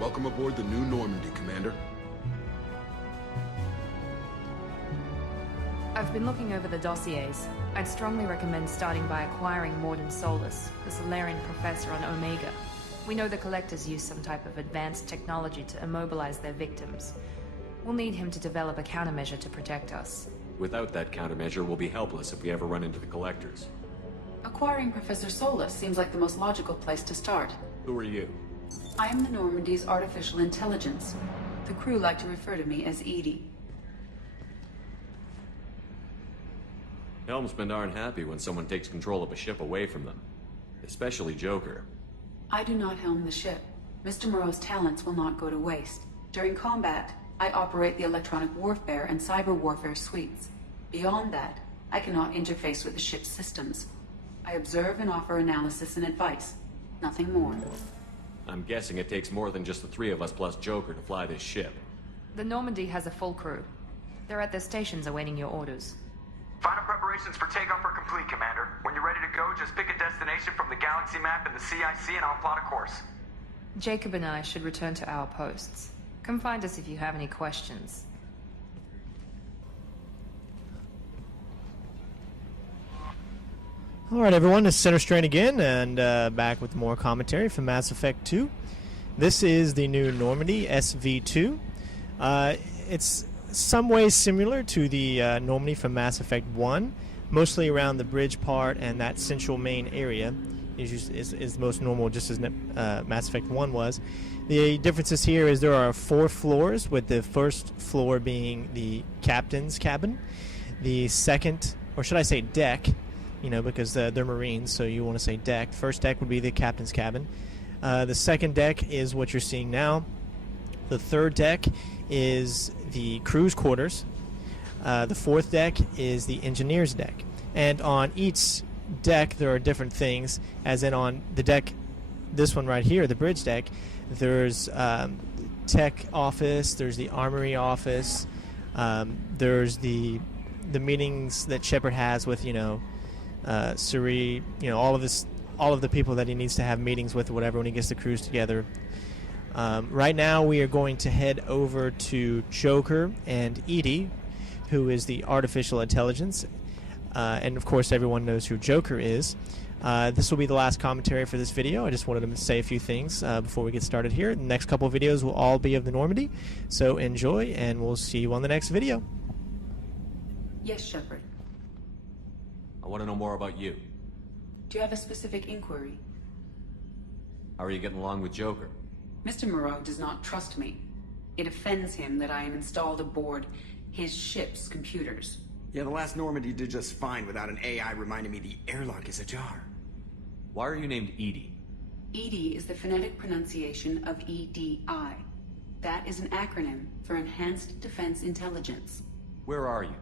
Welcome aboard the new Normandy, Commander. I've been looking over the dossiers. I'd strongly recommend starting by acquiring Morden Solus, the Solarian professor on Omega. We know the Collectors use some type of advanced technology to immobilize their victims. We'll need him to develop a countermeasure to protect us. Without that countermeasure, we'll be helpless if we ever run into the Collectors. Acquiring Professor Solus seems like the most logical place to start. Who are you? I am the Normandy's artificial intelligence. The crew like to refer to me as Edie. Helmsmen aren't happy when someone takes control of a ship away from them. Especially Joker. I do not helm the ship. Mr. Moreau's talents will not go to waste. During combat, I operate the electronic warfare and cyber warfare suites. Beyond that, I cannot interface with the ship's systems. I observe and offer analysis and advice. Nothing more. I'm guessing it takes more than just the three of us plus Joker to fly this ship. The Normandy has a full crew. They're at their stations awaiting your orders. Final preparations for takeoff are complete, Commander. When you're ready to go, just pick a destination from the galaxy map in the CIC and I'll plot a course. Jacob and I should return to our posts. Come find us if you have any questions. Alright everyone, it's Centerstain again, and back with more commentary from Mass Effect 2. This is the new Normandy, SV2. It's some ways similar to the Normandy from Mass Effect 1, mostly around the bridge part and that central main area is most normal, just as Mass Effect 1 was. The differences here is there are 4 floors, with the first floor being the captain's cabin. The second, or should I say deck, you know, because they're Marines, so you want to say deck. First deck would be the captain's cabin. The second deck is what you're seeing now. The third deck is the crew's quarters. The fourth deck is the engineer's deck. And on each deck there are different things, as in on the deck, this one right here, the bridge deck, there's tech office, there's the armory office, there's the meetings that Shepard has with, you know, Suri, you know, all of the people that he needs to have meetings with or whatever when he gets the crews together. Right now we are going to head over to Joker and Edie, who is the artificial intelligence, and of course everyone knows who Joker is. This will be the last commentary for this video. I just wanted to say a few things before we get started here. The next couple of videos will all be of the Normandy, so enjoy, and we'll see you on the next video. Yes, Shepard. I want to know more about you. Do you have a specific inquiry? How are you getting along with Joker? Mr. Moreau does not trust me. It offends him that I am installed aboard his ship's computers. Yeah, the last Normandy did just fine without an AI reminding me the airlock is ajar. Why are you named Edie? EDI is the phonetic pronunciation of EDI. That is an acronym for Enhanced Defense Intelligence. Where are you?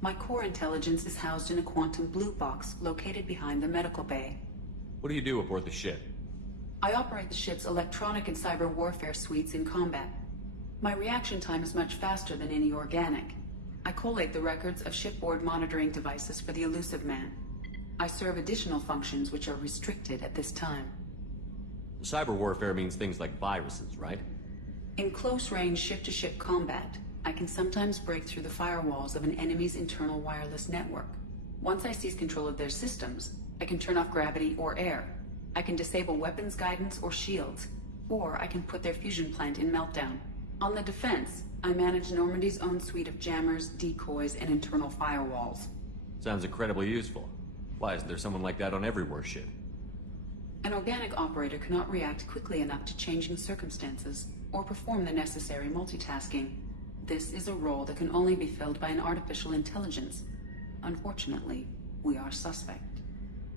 My core intelligence is housed in a quantum blue box located behind the medical bay. What do you do aboard the ship? I operate the ship's electronic and cyber warfare suites in combat. My reaction time is much faster than any organic. I collate the records of shipboard monitoring devices for the Elusive Man. I serve additional functions which are restricted at this time. Cyber warfare means things like viruses, right? In close-range ship-to-ship combat, I can sometimes break through the firewalls of an enemy's internal wireless network. Once I seize control of their systems, I can turn off gravity or air. I can disable weapons guidance or shields, or I can put their fusion plant in meltdown. On the defense, I manage Normandy's own suite of jammers, decoys, and internal firewalls. Sounds incredibly useful. Why isn't there someone like that on every warship? An organic operator cannot react quickly enough to changing circumstances, or perform the necessary multitasking. This is a role that can only be filled by an artificial intelligence. Unfortunately, we are suspect.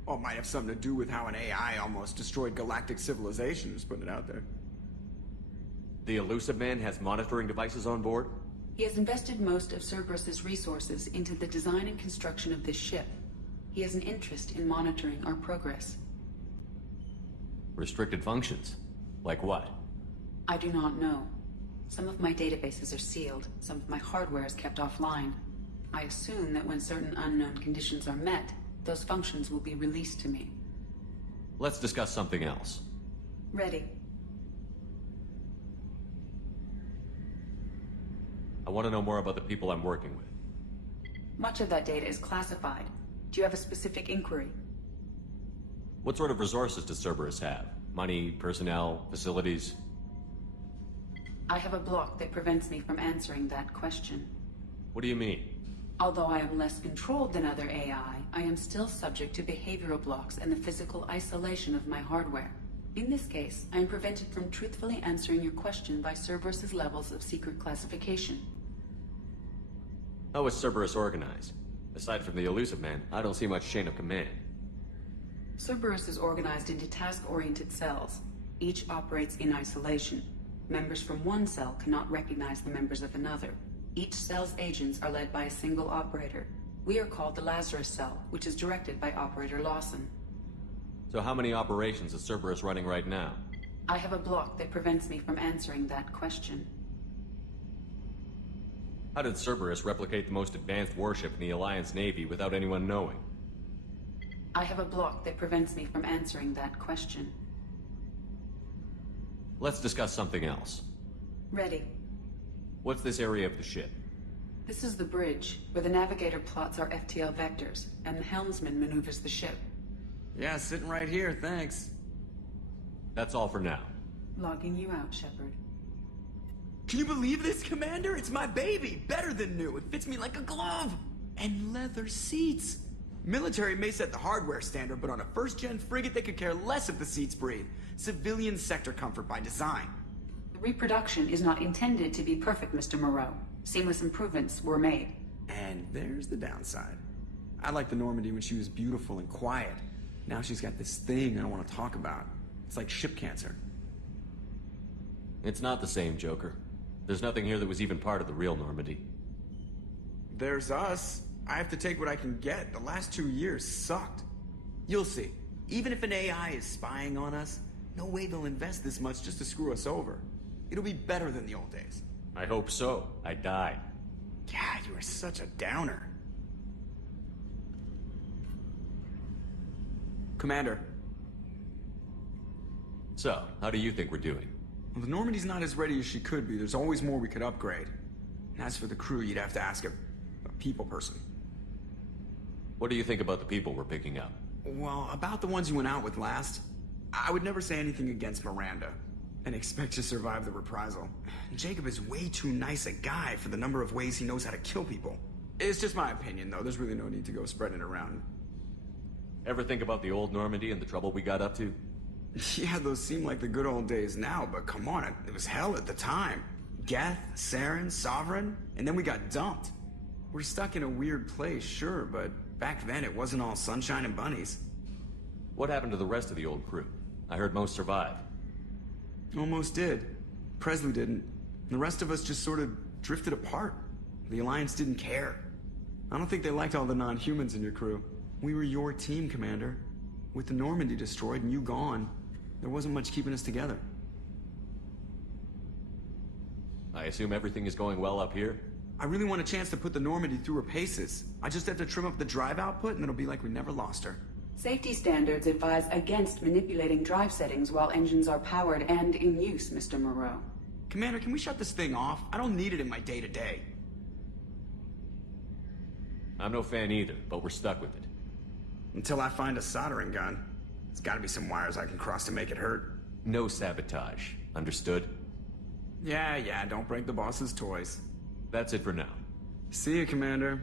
Well, it might have something to do with how an AI almost destroyed galactic civilization, just putting it out there. The Elusive Man has monitoring devices on board? He has invested most of Cerberus's resources into the design and construction of this ship. He has an interest in monitoring our progress. Restricted functions? Like what? I do not know. Some of my databases are sealed, some of my hardware is kept offline. I assume that when certain unknown conditions are met, those functions will be released to me. Let's discuss something else. Ready. I want to know more about the people I'm working with. Much of that data is classified. Do you have a specific inquiry? What sort of resources does Cerberus have? Money, personnel, facilities? I have a block that prevents me from answering that question. What do you mean? Although I am less controlled than other AI, I am still subject to behavioral blocks and the physical isolation of my hardware. In this case, I am prevented from truthfully answering your question by Cerberus's levels of secret classification. How is Cerberus organized? Aside from the elusive man, I don't see much chain of command. Cerberus is organized into task-oriented cells. Each operates in isolation. Members from one cell cannot recognize the members of another. Each cell's agents are led by a single operator. We are called the Lazarus cell, which is directed by Operator Lawson. So how many operations is Cerberus running right now? I have a block that prevents me from answering that question. How did Cerberus replicate the most advanced warship in the Alliance Navy without anyone knowing? I have a block that prevents me from answering that question. Let's discuss something else. Ready. What's this area of the ship? This is the bridge, where the navigator plots our FTL vectors, and the helmsman maneuvers the ship. Yeah, sitting right here, thanks. That's all for now. Logging you out, Shepard. Can you believe this, Commander? It's my baby! Better than new. It fits me like a glove! And leather seats! Military may set the hardware standard, but on a first-gen frigate they could care less if the seats breathe. Civilian sector comfort by design. The reproduction is not intended to be perfect, Mr. Moreau. Seamless improvements were made. And there's the downside. I liked the Normandy when she was beautiful and quiet. Now she's got this thing I don't want to talk about. It's like ship cancer. It's not the same, Joker. There's nothing here that was even part of the real Normandy. There's us. I have to take what I can get. The last 2 years sucked. You'll see. Even if an AI is spying on us, no way they'll invest this much just to screw us over. It'll be better than the old days. I hope so. I died. God, you are such a downer. Commander. So, how do you think we're doing? Well, the Normandy's not as ready as she could be. There's always more we could upgrade. And as for the crew, you'd have to ask a people person. What do you think about the people we're picking up? Well, about the ones you went out with last, I would never say anything against Miranda and expect to survive the reprisal. Jacob is way too nice a guy for the number of ways he knows how to kill people. It's just my opinion, though. There's really no need to go spreading it around. Ever think about the old Normandy and the trouble we got up to? Yeah, those seem like the good old days now, but come on, it was hell at the time. Geth, Saren, Sovereign, and then we got dumped. We're stuck in a weird place, sure, but back then it wasn't all sunshine and bunnies. What happened to the rest of the old crew? I heard most survived. Almost did. Presley didn't. The rest of us just sort of drifted apart. The Alliance didn't care. I don't think they liked all the non-humans in your crew. We were your team, Commander. With the Normandy destroyed and you gone, there wasn't much keeping us together. I assume everything is going well up here? I really want a chance to put the Normandy through her paces. I just have to trim up the drive output and it'll be like we never lost her. Safety standards advise against manipulating drive settings while engines are powered and in use, Mr. Moreau. Commander, can we shut this thing off? I don't need it in my day-to-day. I'm no fan either, but we're stuck with it. Until I find a soldering gun. There's gotta be some wires I can cross to make it hurt. No sabotage. Understood? Yeah, don't break the boss's toys. That's it for now. See you, Commander.